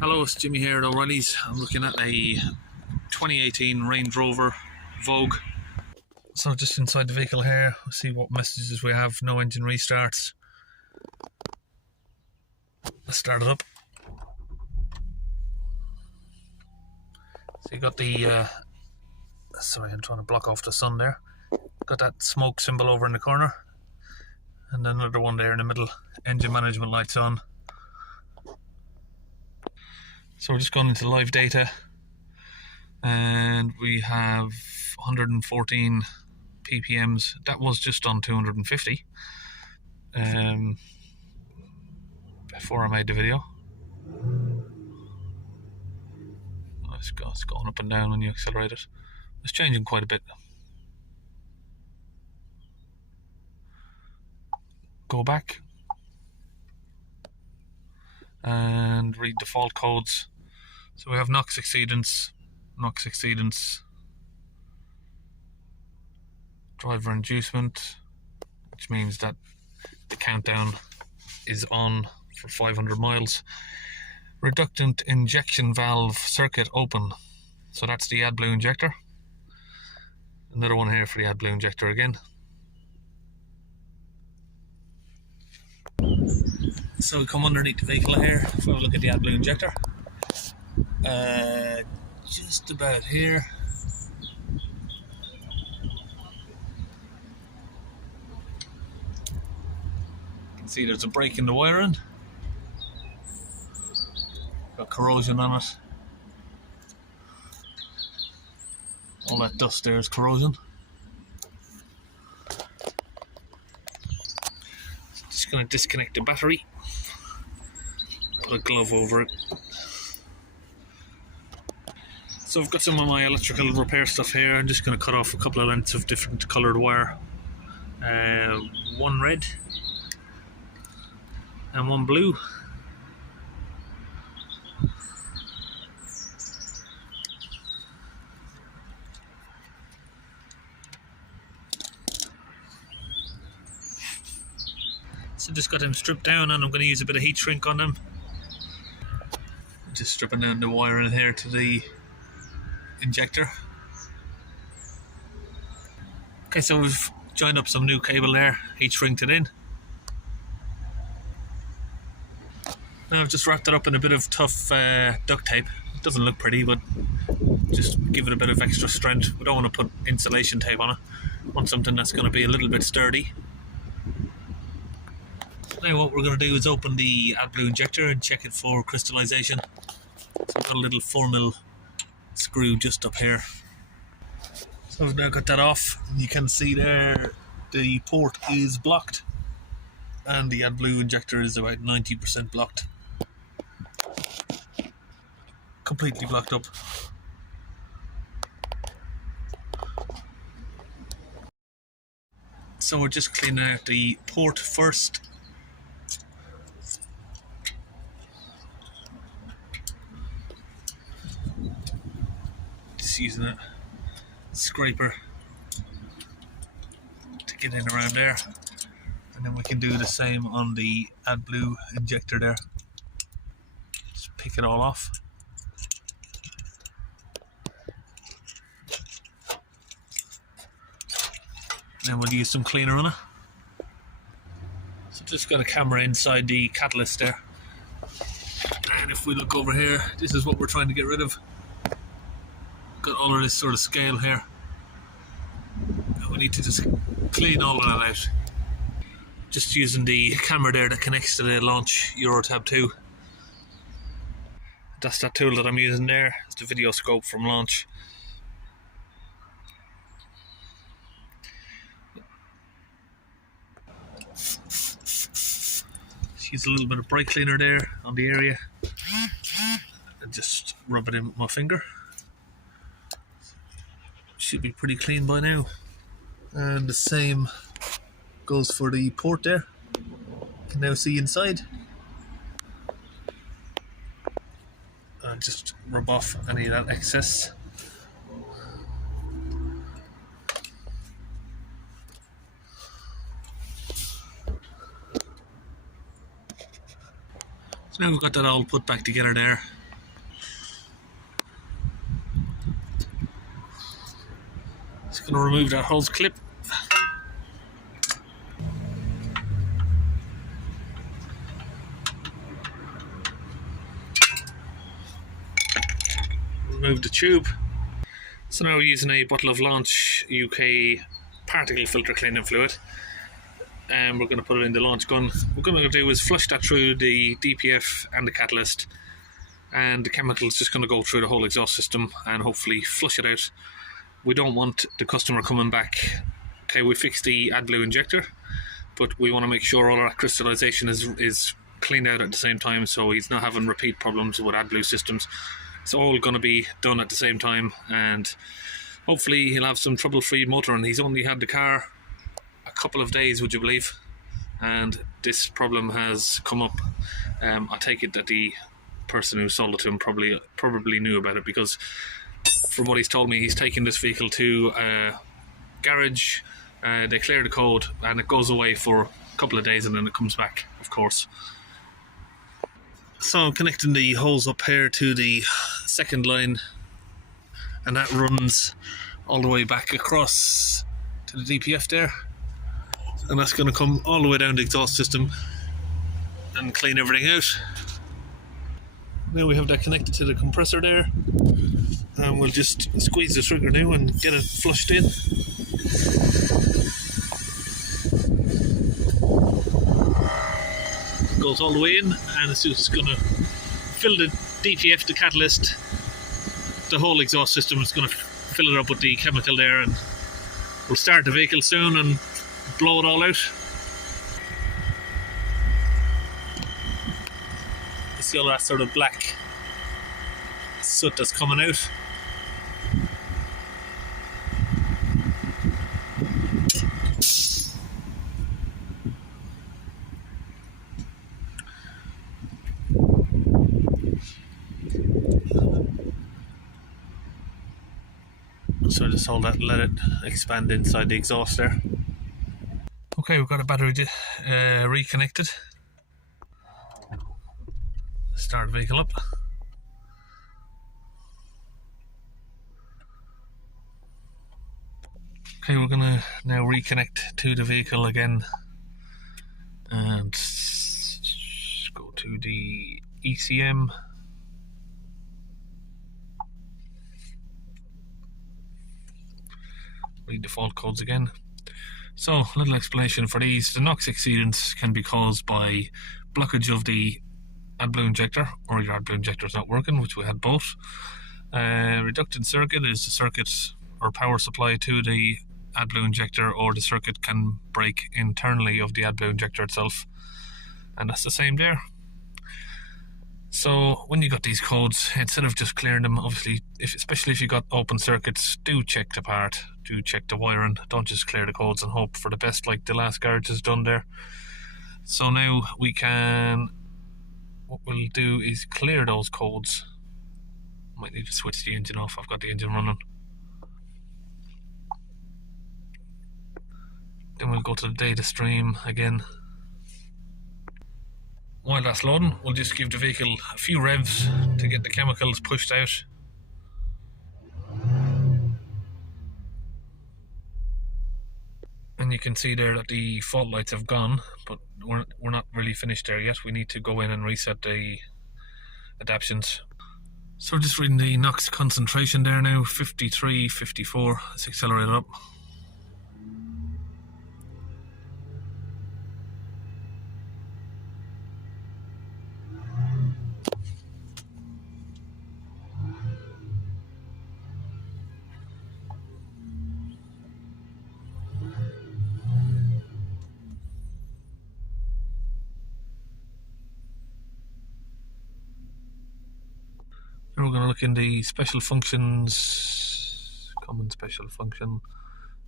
Hello, it's Jimmy here at O'Reilly's. I'm looking at a 2018 Range Rover Vogue. So just inside the vehicle here, we'll see what messages we have. No engine restarts. Let's start it up. So you got the, sorry, I'm trying to block off the sun there. Got that smoke symbol over in the corner. And another one there in the middle. Engine management lights on. So we're just going into live data. And we have 114 ppms. That was just on 250 before I made the video. It's going up and down when you accelerate it. It's changing quite a bit. Go back and read default codes. So we have Nox Exceedance, driver inducement, which means that the countdown is on for 500 miles. Reductant injection valve circuit open. So that's the Adblue injector. Another one here for the Adblue injector again. So we come underneath the vehicle here. If we have a look at the Adblue injector. Just about here. You can see there's a break in the wiring. Got corrosion on it. All that dust there is corrosion. Just going to disconnect the battery. Put a glove over it. So I've got some of my electrical repair stuff here. I'm just going to cut off a couple of lengths of different coloured wire. One red and one blue. So just got them stripped down, and I'm going to use a bit of heat shrink on them. Just stripping down the wire in here to the injector. Okay, so we've joined up some new cable there, heat shrinked it in. Now I've just wrapped it up in a bit of tough duct tape. It doesn't look pretty, but just give it a bit of extra strength. We don't want to put insulation tape on it. We want something that's going to be a little bit sturdy. Now what we're going to do is open the Adblue injector and check it for crystallization. So I've got a little 4mm screw just up here. So I've now got that off. You can see there the port is blocked and the Adblue injector is about 90% blocked. Completely blocked up. So we're just cleaning out the port first. Using a scraper to get in around there, and then we can do the same on the Adblue injector there. Just pick it all off. Then we'll use some cleaner on it. So just got a camera inside the catalyst there, and if we look over here, this is what we're trying to get rid of. Got all of this sort of scale here, and we need to just clean all of that out. Just using the camera there that connects to the launch Eurotab 2. That's that tool that I'm using there. It's the video scope from launch. Just use a little bit of brake cleaner there on the area and just rub it in with my finger. Should be pretty clean by now. And the same goes for the port there. You can now see inside. And just rub off any of that excess. So now we've got that all put back together there. Just going to remove that hose clip. Remove the tube. So now we're using a bottle of Launch UK particle filter cleaning fluid, and we're going to put it in the launch gun. What we're going to do is flush that through the DPF and the catalyst, and the chemical is just going to go through the whole exhaust system and hopefully flush it out. We don't want the customer coming back. Okay, we fixed the Adblue injector, but we want to make sure all our crystallization is cleaned out at the same time, so he's not having repeat problems with Adblue systems. It's all going to be done at the same time, and hopefully he'll have some trouble-free motor. And he's only had the car a couple of days, would you believe? And this problem has come up. I take it that the person who sold it to him probably knew about it, because from what he's told me, he's taken this vehicle to a garage, they clear the code, and it goes away for a couple of days and then it comes back, of course. So I'm connecting the hose up here to the second line, and that runs all the way back across to the DPF there, and that's going to come all the way down the exhaust system and clean everything out. Now we have that connected to the compressor there, and we'll just squeeze the trigger now and get it flushed in. Goes all the way in, and it's just going to fill the DPF, the catalyst, the whole exhaust system is going to fill it up with the chemical there, and we'll start the vehicle soon and blow it all out. You see all that sort of black soot that's coming out. So just hold that, let it expand inside the exhaust there. Okay, we've got a battery reconnected. Start the vehicle up. Okay, we're going to now reconnect to the vehicle again and go to the ECM. Read the fault codes again. So, a little explanation for these. The Nox Exceedance can be caused by blockage of the Adblue injector, or your Adblue injector is not working, which we had both. Reductant circuit is the circuit or power supply to the Adblue injector, or the circuit can break internally of the Adblue injector itself, and that's the same there. So when you got these codes, instead of just clearing them, obviously, especially if you got open circuits, do check the part, do check the wiring. Don't just clear the codes and hope for the best like the last garage has done there. So now we can, what we'll do is clear those codes. Might need to switch the engine off. I've got the engine running. Then we'll go to the data stream again. While that's loading, we'll just give the vehicle a few revs to get the chemicals pushed out. And you can see there that the fault lights have gone, but we're not really finished there yet. We need to go in and reset the adaptions. So we're just reading the NOx concentration there now, 53, 54. Let's accelerate it up. Now we're going to look in the special functions, common special function,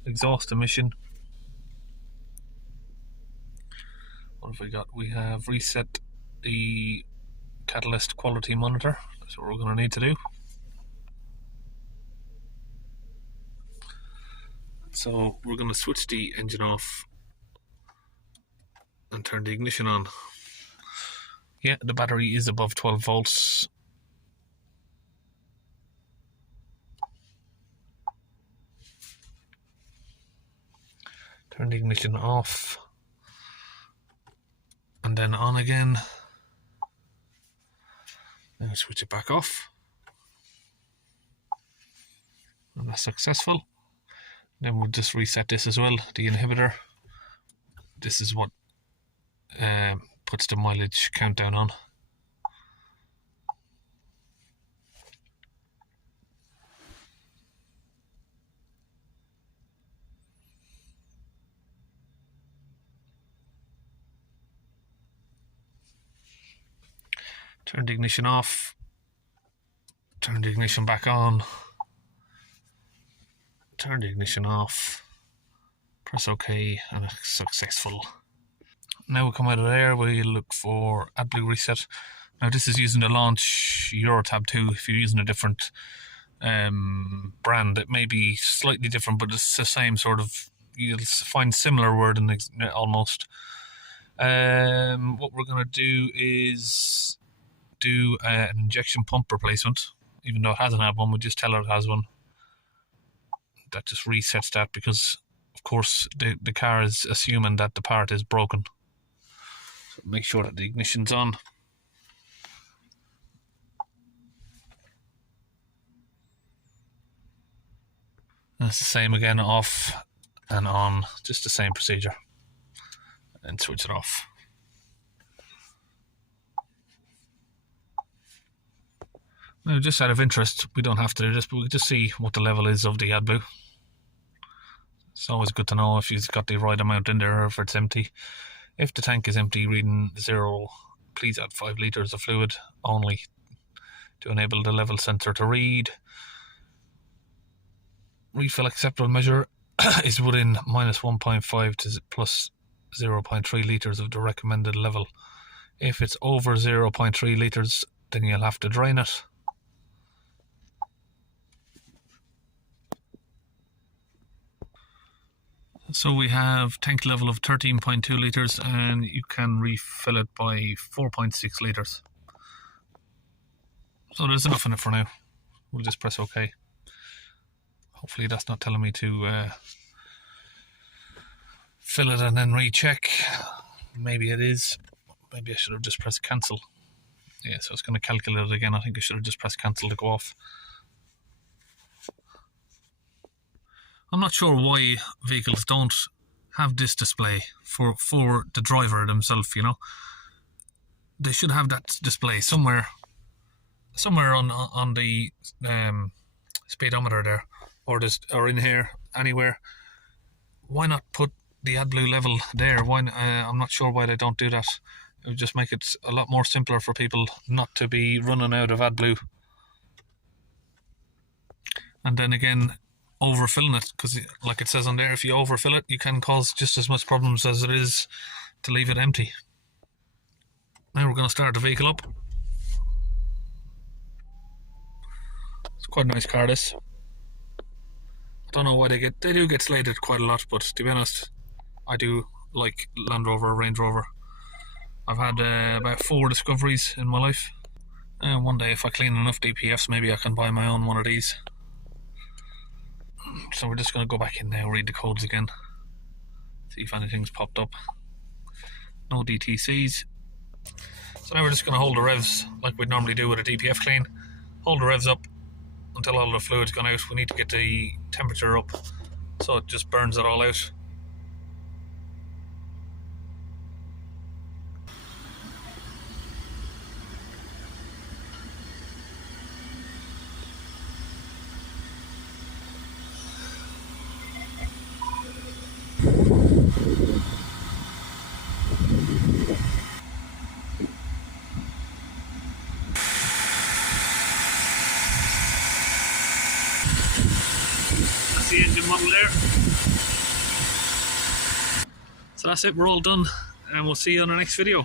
exhaust emission. What have we got? We have reset the catalyst quality monitor. That's what we're going to need to do. So we're going to switch the engine off and turn the ignition on. Yeah, the battery is above 12 volts. Turn the ignition off and then on again. Now switch it back off. And that's successful. Then we'll just reset this as well, the inhibitor. This is what puts the mileage countdown on. Turn the ignition off. Turn the ignition back on. Turn the ignition off. Press OK, and it's successful. Now we come out of there, we look for Adblue reset. Now this is using the launch Eurotab 2. If you're using a different brand, it may be slightly different, but it's the same sort of, you'll find similar wording almost. What we're going to do is do an injection pump replacement. Even though it hasn't had one, we'll just tell her it has one. That just resets that, because of course the car is assuming that the part is broken. So make sure that the ignition's on. And it's the same again, off and on, just the same procedure. And switch it off. Now, just out of interest, we don't have to do this, but we can just see what the level is of the Adblue. It's always good to know if you've got the right amount in there or if it's empty. If the tank is empty, reading 0, please add 5 litres of fluid only to enable the level sensor to read. Refill acceptable measure is within minus 1.5 to plus 0.3 litres of the recommended level. If it's over 0.3 litres, then you'll have to drain it. So we have tank level of 13.2 litres, and you can refill it by 4.6 litres. So there's enough in it for now. We'll just press OK. Hopefully that's not telling me to fill it and then recheck. Maybe it is. Maybe I should have just pressed cancel. Yeah, so it's going to calculate it again. I think I should have just pressed cancel to go off. I'm not sure why vehicles don't have this display for the driver themselves, you know. They should have that display somewhere on the speedometer there, or in here, anywhere. Why not put the Adblue level there? Why? I'm not sure why they don't do that. It would just make it a lot more simpler for people not to be running out of Adblue. And then again, overfilling it, because like it says on there, if you overfill it, you can cause just as much problems as it is to leave it empty. Now we're going to start the vehicle up. It's quite a nice car, this. I don't know why they do get slated quite a lot, but to be honest, I do like Land Rover, Range Rover. I've had about 4 discoveries in my life. One day, if I clean enough DPFs, maybe I can buy my own one of these. So we're just going to go back in now, read the codes again, see if anything's popped up. No DTCs. So now we're just going to hold the revs like we'd normally do with a DPF clean. Hold the revs up until all the fluid's gone out. We need to get the temperature up so it just burns it all out. The engine model there. So that's it, we're all done, and we'll see you on the next video.